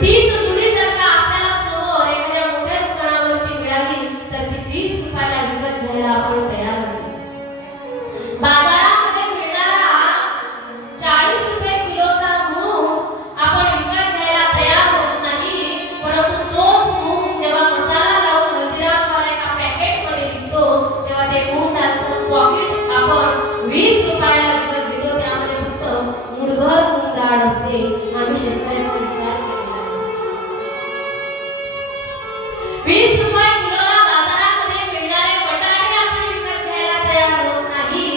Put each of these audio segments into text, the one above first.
तीच जुडी जर का आपल्याला समोर एखाद्या मोठ्या दुकानावरती मिळाली तर ती 30 रुपयाला विकत घ्यायला आपण तयार होतो. बाजारामध्ये मिळणारा 40 रुपये किलोचा मूग आपण विकत घ्यायला तयार होत नाही, परंतु तोच मूग जेव्हा मसाला लावून हल्दीरामवाला एका पॅकेटमध्ये विकतो तेव्हा ते मूग डाळचं पॉकेट आपण 20 रुपयाला विकत घेतो. त्यामध्ये फक्त मुठभर मूग डाळ असते. आम्ही शेतकऱ्याचा विचार केलेला आहे. 20 रुपये किलोला बाजारामध्ये मिळणारे बटाटे आपण विकत घ्यायला तयार होत नाही,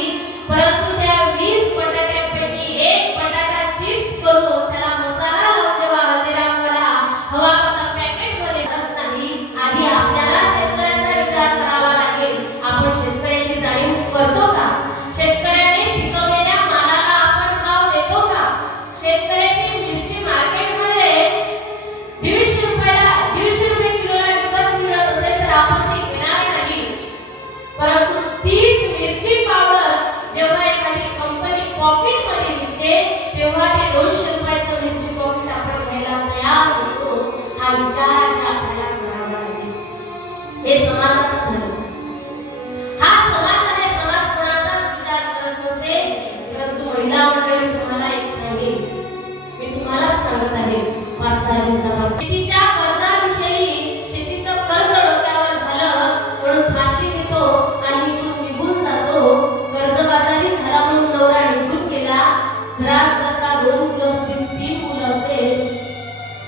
परंतु त्या 20 बटाट्यांपैकी एक बटाटा चिप्स करून त्याला मसाला लावून जेव्हा हल्दीरामवाला हवा पॅकेटमध्ये घालत नाही, आधी आपल्याला शेतकऱ्याचा विचार करावा लागेल. आपण शेतकऱ्याची जाणीव करतो का? शेतकऱ्याने पिकवलेल्या मालाला आपण भाव देतो का? शेतकऱ्याची मिरची मार्केटमध्ये 150 रुपये किलोला विकत मिळत असेल तर आपण ती घेणार नाही, परंतु तीच मिरची पावडर जेव्हा एखादी कंपनी पॉकेटमध्ये विकते तेव्हा ते 200 रुपयाचं मिरची पॉकेट आपण घ्यायला तयार होतो. हा विचार आपल्याला करावा लागेल. हे समाजाचं झालं. हा समाज आणि समाज कोणाचाच विचार करत नसते, परंतु महिला मंडळी तुम्हाला एक सांगेल, मी तुम्हाला सांगत आहे 5-6 दिवसापासून शेतीच्या कर्जाविषयी, शेतीचं कर्ज डोक्यावर झालं म्हणून फाशी घेतो आणि इथून निघून जातो. कर्जबाजारी झाला म्हणून नवरा निघून गेला. घरात जर का 2 मुलं असतील, 3 मुलं असेल,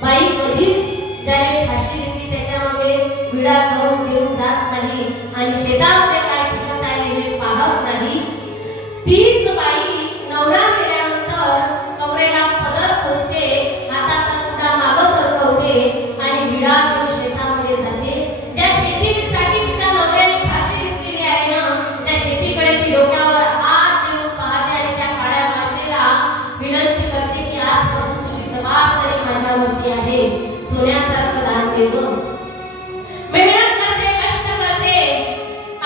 बाई कधीच ज्याने फाशी घेतली त्याच्यामध्ये विडा घालून देऊन जात नाही आणि शेतामध्ये काय पिकत आहे हे पाहत नाही. तीच बाई नवरा मेल्यानंतर कमरेला पदर खोसते, हाताचा चुडा मागं सरकवते आणि विडा घेऊन शेतामध्ये जाते. ज्या शेतीसाठी तिच्या नवऱ्याने फाशी घेतलेली आहे ना, त्या शेतीकडे ती डोक्यावर हात देऊन पाहते आणि त्या काळ्या मातेला विनंती करते की आजपासून तुझी जबाबदारी माझ्यावरती आहे. सोन्यासारखं दान दे गं. मेहनत करते, कष्ट करते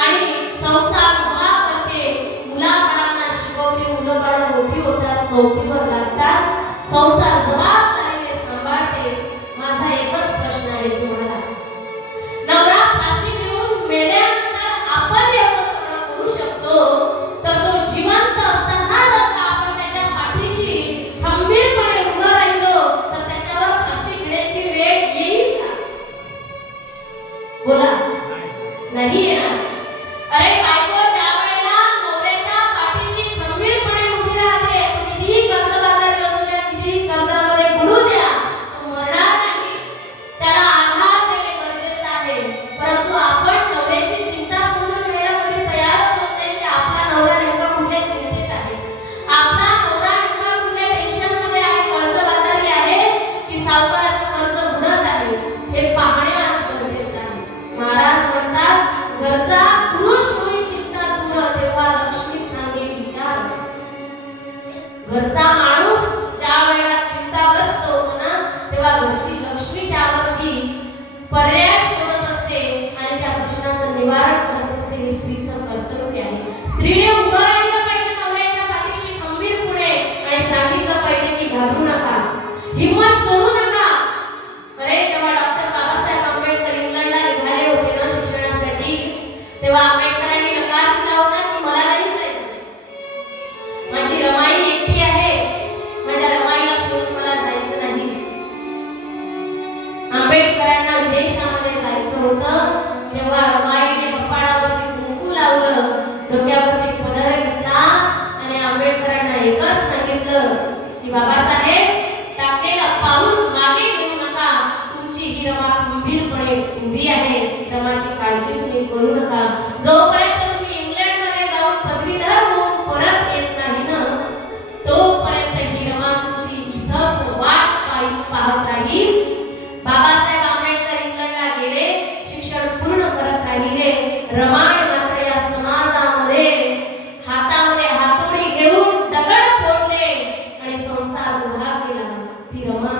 आणि संसार उभा करते. मुलाबाळांना शिकवते, मुलं बाळ मोठी होतात, नोकरीवर लागतात, संसार जबाबदारीने सांभाळते. माझा एकच प्रश्न आहे तुम्हाला, नवरा फाशी घेऊन मेल्यानंतर आपण एवढं सगळं करू शकतो तर तो जिवंत असताना जर का आपण त्याच्या पाठीशी खंबीरपणे उभं राहिलो तर त्याच्यावर फाशी घेण्याची वेळ येईल का? बोला. नाही येणार. अरे बायको ज्या वेळेला नवऱ्याच्या पाठीशी खंबीरपणे उभी राहते, तो कितीही कर्जबाजारी असू द्या, कितीही कर्जामध्ये बुडू द्या, तो मरणार नाही. त्याला आधार देणे गरजेचं आहे. परंतु आपण नवऱ्याची चिंता समजून घ्यायला कधी तयारच होत नाही की आपला नवरा नेमका कुठल्या चिंतेत आहे, आपला नवरा नेमका कुठल्या टेन्शनमध्ये आहे, कर्जबाजारी आहे की सावकाराचं कर्ज बुडत आहे, हे पाहणे आज गरजेचं आहे. महाराज म्हणतात, घरचा पुरुष होई चिंता दूर तेव्हा लक्ष्मी सांगे विचार. घरचा माणूस ज्या वेळेला चिंताग्रस्त होतो ना तेव्हा घरची लक्ष्मी त्यावरती पर्याय शोधत असते आणि त्या प्रश्नाचं निवारण करत असते. हे स्त्रीचं कर्तव्य आहे. स्त्रीने उभं राहिलं पाहिजे नवऱ्याच्या पाठीशी खंबीरपणे आणि सांगितलं पाहिजे की घाबरू नका, हिम्मत सोडू नका. अरे जेव्हा डॉक्टर बाबासाहेब आंबेडकर इंग्लंडला निघाले होते ना शिक्षणासाठी, तेव्हा आंबेडकरांनी नकार दिला होता की मला नाही जायचं, माझी रमाई एकटी आहे, माझ्या रमाईला सोडून मला जायचं नाही. आंबेडकरांना विदेशामध्ये जायचं होतं. तेव्हा रमाईने कपाळावरती कुंकू लावलं, डोक्यावरती पदर घेतला आणि आंबेडकरांना एकच सांगितलं की बाबासाहेब, टाकलेला पाऊल मागे घेऊ नका, तुमची ही रमा खंबीरपणे उभी आहे, रमाची काळजी तुम्ही करू नका. जोपर्यंत तुम्ही इंग्लंडमध्ये जाऊन पदवीधर होऊन परत येत नाही ना, तोपर्यंत ही रमा तुमची इथंच वाट पाहत राहील. बाबासाहेब आंबेडकर इंग्लंडला गेले, शिक्षण पूर्ण करत राहिले. रमाने मात्र या समाजामध्ये हातामध्ये हातोडी घेऊन दगड फोडले आणि संसार उभा केला. ती रमा